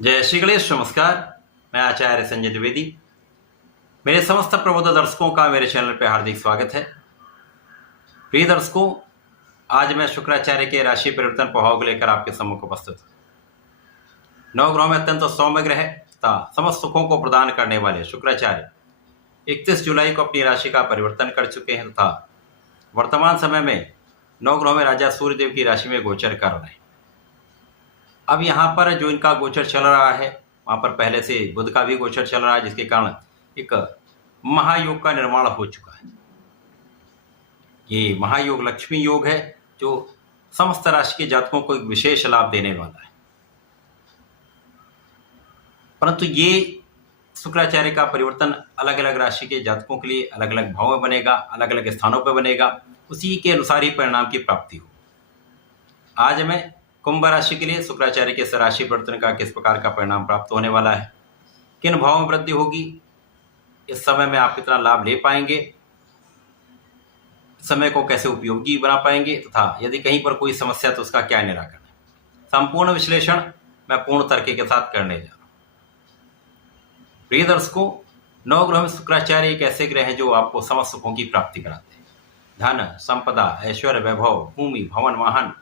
जय श्री गणेश। नमस्कार। मैं आचार्य संजय द्विवेदी। मेरे समस्त प्रबुद्ध दर्शकों का मेरे चैनल पर हार्दिक स्वागत है। प्रिय दर्शकों, आज मैं शुक्राचार्य के राशि परिवर्तन प्रभाव को लेकर आपके सम्मुख उपस्थित हूँ। नवग्रहों में अत्यंत सौम्य ग्रह तथा समस्त सुखों को प्रदान करने वाले शुक्राचार्य 31 जुलाई को अपनी राशि का परिवर्तन कर चुके हैं तथा वर्तमान समय में नवग्रहों में राजा सूर्यदेव की राशि में गोचर कर रहे हैं। अब यहाँ पर जो इनका गोचर चल रहा है, वहाँ पर पहले से बुध का भी गोचर चल रहा है, जिसके कारण एक महायोग का निर्माण हो चुका है। ये महायोग लक्ष्मी योग है जो समस्त राशि के जातकों को एक विशेष लाभ देने वाला है। परंतु ये शुक्राचार्य का परिवर्तन अलग अलग राशि के जातकों के लिए अलग अलग भाव में बनेगा, अलग अलग स्थानों पर बनेगा, उसी के अनुसार ही परिणाम की प्राप्ति हो। आज मैं कुंभ राशि के लिए शुक्राचार्य के राशि परिवर्तन का किस प्रकार का परिणाम प्राप्त होने वाला है, किन भावों में वृद्धि होगी, इस समय में आप कितना लाभ ले पाएंगे, समय को कैसे उपयोगी बना पाएंगे तथा यदि कहीं पर कोई समस्या तो उसका क्या निराकरण है, संपूर्ण विश्लेषण मैं पूर्ण तर्क के साथ करने जा रहा हूं। प्रिय दर्शकों, नवग्रह में शुक्राचार्य एक ऐसे ग्रह हैं जो आपको समस्त सुखों की प्राप्ति कराते हैं। धन, संपदा, ऐश्वर्य, वैभव, भूमि, भवन, वाहन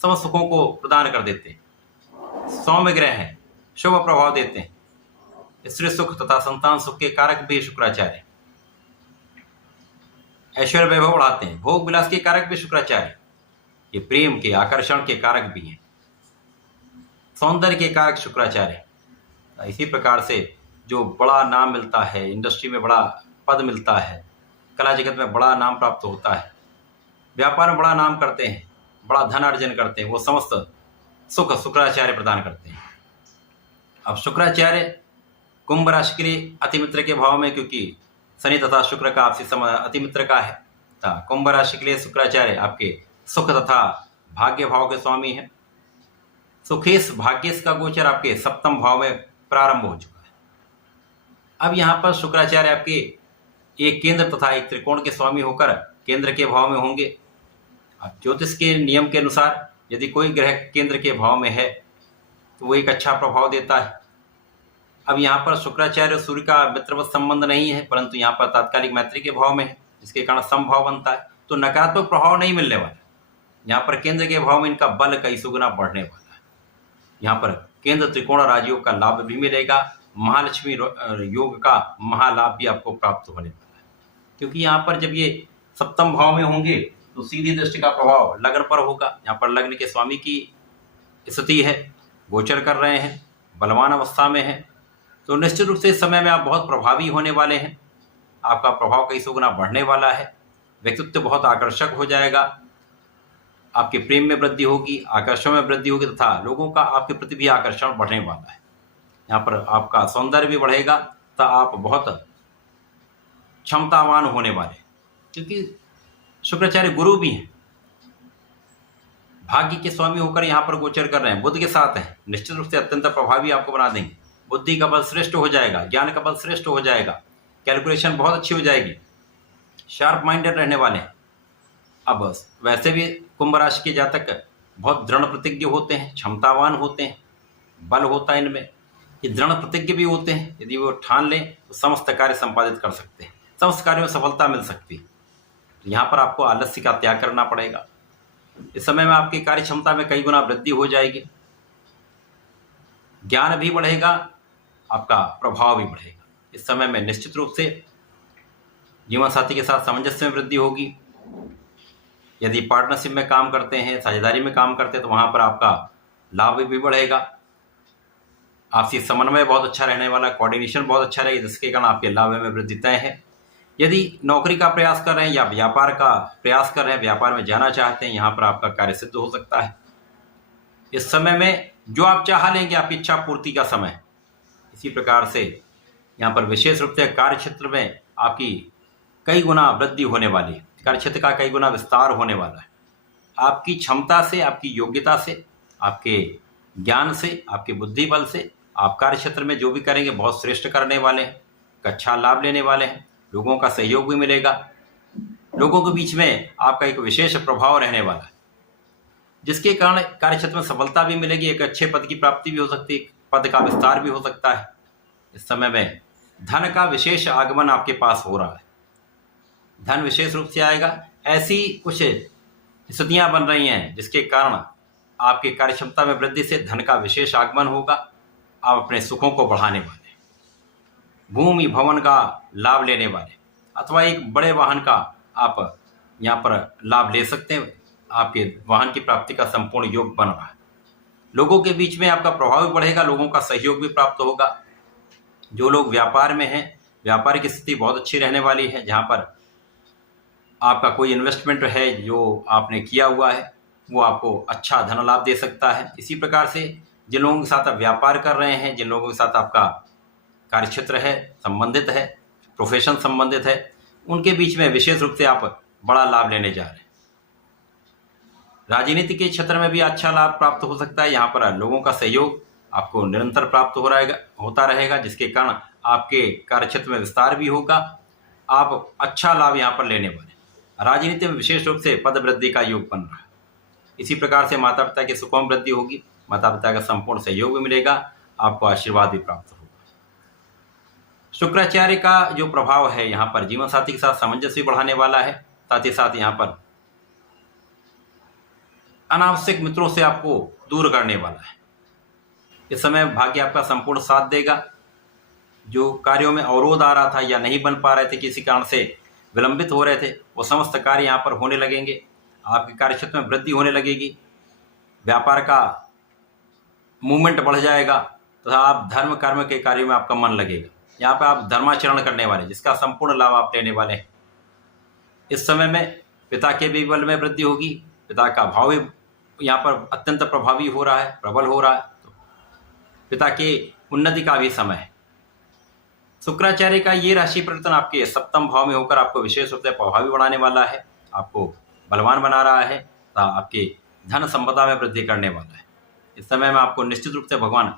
समस्त सुखों को प्रदान कर देते हैं। सौम्य ग्रह हैं, शुभ प्रभाव देते हैं। स्त्री सुख तथा संतान सुख के कारक भी शुक्राचार्य। ऐश्वर्य वैभव बढ़ाते हैं। भोग विलास के कारक भी शुक्राचार्य। ये प्रेम के आकर्षण के कारक भी हैं। सौंदर्य के कारक शुक्राचार्य। इसी प्रकार से जो बड़ा नाम मिलता है, इंडस्ट्री में बड़ा पद मिलता है, कला जगत में बड़ा नाम प्राप्त होता है, व्यापार में बड़ा नाम करते हैं, बड़ा धन अर्जन करते हैं, वो समस्त सुख शुक्राचार्य प्रदान करते हैं। अब शुक्राचार्य कुंभ राशि के लिए अतिमित्र के भाव में, क्योंकि शनि तथा शुक्र का आपसी अतिमित्र का है, तथा कुंभ राशि के लिए शुक्राचार्य आपके सुख तथा भाग्य भाव के स्वामी हैं। सुखेश भाग्येश का गोचर आपके सप्तम भाव में प्रारंभ हो चुका है। अब यहाँ पर शुक्राचार्य आपके एक केंद्र तथा एक त्रिकोण के स्वामी होकर केंद्र के भाव में होंगे। अब ज्योतिष के नियम के अनुसार यदि कोई ग्रह केंद्र के भाव में है तो वो एक अच्छा प्रभाव देता है। अब यहाँ पर शुक्राचार्य सूर्य का मित्रवत संबंध नहीं है, परंतु यहाँ पर तात्कालिक मैत्री के भाव में है, जिसके कारण समभाव बनता है, तो नकारात्मक प्रभाव नहीं मिलने वाला। यहाँ पर केंद्र के भाव में इनका बल कई सुगुना बढ़ने वाला है। यहाँ पर केंद्र त्रिकोण राजयोग का लाभ भी मिलेगा। महालक्ष्मी योग का महालाभ भी आपको प्राप्त होने वाला है, क्योंकि यहाँ पर जब ये सप्तम भाव में होंगे तो सीधी दृष्टि का प्रभाव लग्न पर होगा। यहाँ पर लग्न के स्वामी की स्थिति है, गोचर कर रहे हैं, बलवान अवस्था में है, तो निश्चित रूप से इस समय में आप बहुत प्रभावी होने वाले हैं। आपका प्रभाव कई सौ गुना बढ़ने वाला है। व्यक्तित्व बहुत आकर्षक हो जाएगा। आपके प्रेम में वृद्धि होगी, आकर्षण में वृद्धि होगी तथा लोगों का आपके प्रति भी आकर्षण बढ़ने वाला है। यहाँ पर आपका सौंदर्य भी बढ़ेगा तथा आप बहुत क्षमतावान होने वाले, क्योंकि शुक्राचार्य गुरु भी हैं, भाग्य के स्वामी होकर यहाँ पर गोचर कर रहे हैं, बुध के साथ हैं। निश्चित रूप से अत्यंत प्रभावी आपको बना देंगे। बुद्धि का बल श्रेष्ठ हो जाएगा, ज्ञान का बल श्रेष्ठ हो जाएगा, कैलकुलेशन बहुत अच्छी हो जाएगी, शार्प माइंडेड रहने वाले हैं। अब वैसे भी कुंभ राशि के जातक बहुत दृढ़ प्रतिज्ञ होते हैं, क्षमतावान होते हैं, बल होता है इनमें, ये दृढ़ प्रतिज्ञ भी होते हैं। यदि वो ठान लें तो समस्त कार्य संपादित कर सकते हैं, समस्त कार्यों में सफलता मिल सकती है। यहाँ पर आपको आलस्य का त्याग करना पड़ेगा। इस समय में आपकी कार्य क्षमता में कई गुना वृद्धि हो जाएगी, ज्ञान भी बढ़ेगा, आपका प्रभाव भी बढ़ेगा। इस समय में निश्चित रूप से जीवन साथी के साथ सामंजस्य में वृद्धि होगी। यदि पार्टनरशिप में काम करते हैं, साझेदारी में काम करते हैं, तो वहाँ पर आपका लाभ भी बढ़ेगा। आपसी समन्वय बहुत अच्छा रहने वाला, कोऑर्डिनेशन बहुत अच्छा रहेगा, जिसके कारण आपके लाभ में वृद्धि तय है। यदि नौकरी का प्रयास कर रहे हैं या व्यापार का प्रयास कर रहे हैं, व्यापार में जाना चाहते हैं, यहाँ पर आपका कार्य सिद्ध हो सकता है। इस समय में जो आप चाह लेंगे, आपकी इच्छा पूर्ति का समय। इसी प्रकार से यहाँ पर विशेष रूप से कार्य क्षेत्र में आपकी कई गुना वृद्धि होने वाली है, कार्य क्षेत्र का कई गुना विस्तार होने वाला है। आपकी क्षमता से, आपकी योग्यता से, आपके ज्ञान से, आपके बुद्धि बल से आप कार्य क्षेत्र में जो भी करेंगे बहुत श्रेष्ठ करने वाले हैं, अच्छा लाभ लेने वाले हैं। लोगों का सहयोग भी मिलेगा, लोगों के बीच में आपका एक विशेष प्रभाव रहने वाला है, जिसके कारण कार्य क्षेत्र में सफलता भी मिलेगी, एक अच्छे पद की प्राप्ति भी हो सकती है, पद का विस्तार भी हो सकता है। इस समय में धन का विशेष आगमन आपके पास हो रहा है, धन विशेष रूप से आएगा। ऐसी कुछ स्थितियां बन रही हैं जिसके कारण आपकी कार्यक्षमता में वृद्धि से धन का विशेष आगमन होगा। आप अपने सुखों को बढ़ाने वाले, भूमि भवन का लाभ लेने वाले, अथवा एक बड़े वाहन का आप यहाँ पर लाभ ले सकते हैं। आपके वाहन की प्राप्ति का संपूर्ण योग बन रहा है। लोगों के बीच में आपका प्रभाव भी बढ़ेगा, लोगों का सहयोग भी प्राप्त होगा। जो लोग व्यापार में हैं, व्यापार की स्थिति बहुत अच्छी रहने वाली है। जहाँ पर आपका कोई इन्वेस्टमेंट है जो आपने किया हुआ है, वो आपको अच्छा धन लाभ दे सकता है। इसी प्रकार से जिन लोगों के साथ आप व्यापार कर रहे हैं, जिन लोगों के साथ आपका कार्यक्षेत्र है संबंधित है, प्रोफेशन संबंधित है, उनके बीच में विशेष रूप से आप बड़ा लाभ लेने जा रहे हैं। राजनीति के क्षेत्र में भी अच्छा लाभ प्राप्त हो सकता है। यहाँ पर लोगों का सहयोग आपको निरंतर प्राप्त होता रहेगा, जिसके कारण आपके कार्यक्षेत्र में विस्तार भी होगा। आप अच्छा लाभ यहाँ पर लेने वाले। राजनीति में विशेष रूप से पद वृद्धि का योग बन रहा है। इसी प्रकार से माता पिता के सुखों में वृद्धि होगी, माता पिता का संपूर्ण सहयोग भी मिलेगा, आपको आशीर्वाद भी प्राप्त होगा। शुक्राचार्य का जो प्रभाव है यहाँ पर जीवन साथी के साथ सामंजस्य भी बढ़ाने वाला है। साथ ही साथ यहाँ पर अनावश्यक मित्रों से आपको दूर करने वाला है। इस समय भाग्य आपका संपूर्ण साथ देगा। जो कार्यों में अवरोध आ रहा था या नहीं बन पा रहे थे, किसी कारण से विलंबित हो रहे थे, वो समस्त कार्य यहाँ पर होने लगेंगे। आपके कार्यक्षेत्र में वृद्धि होने लगेगी, व्यापार का मूवमेंट बढ़ जाएगा तथा आप धर्म कर्म के कार्यों में आपका मन लगेगा। यहाँ पर आप धर्माचरण करने वाले, जिसका संपूर्ण लाभ आप लेने वाले हैं। इस समय में पिता के भी बल में वृद्धि होगी, पिता का भाव भी यहाँ पर अत्यंत प्रभावी हो रहा है, प्रबल हो रहा है। तो पिता के उन्नति का भी समय है। शुक्राचार्य का ये राशि परिवर्तन आपके सप्तम भाव में होकर आपको विशेष रूप से प्रभावी बनाने वाला है, आपको बलवान बना रहा है तथा आपके धन संपदा में वृद्धि करने वाला है। इस समय में आपको निश्चित रूप से भगवान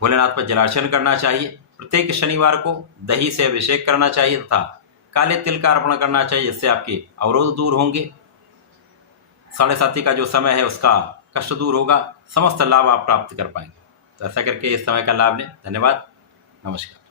भोलेनाथ पर जलार्चन करना चाहिए। प्रत्येक शनिवार को दही से अभिषेक करना चाहिए तथा काले तिल का अर्पण करना चाहिए, जिससे आपके अवरोध दूर होंगे। 7:30 का जो समय है उसका कष्ट दूर होगा, समस्त लाभ आप प्राप्त कर पाएंगे। तो ऐसा करके इस समय का लाभ लें। धन्यवाद, नमस्कार।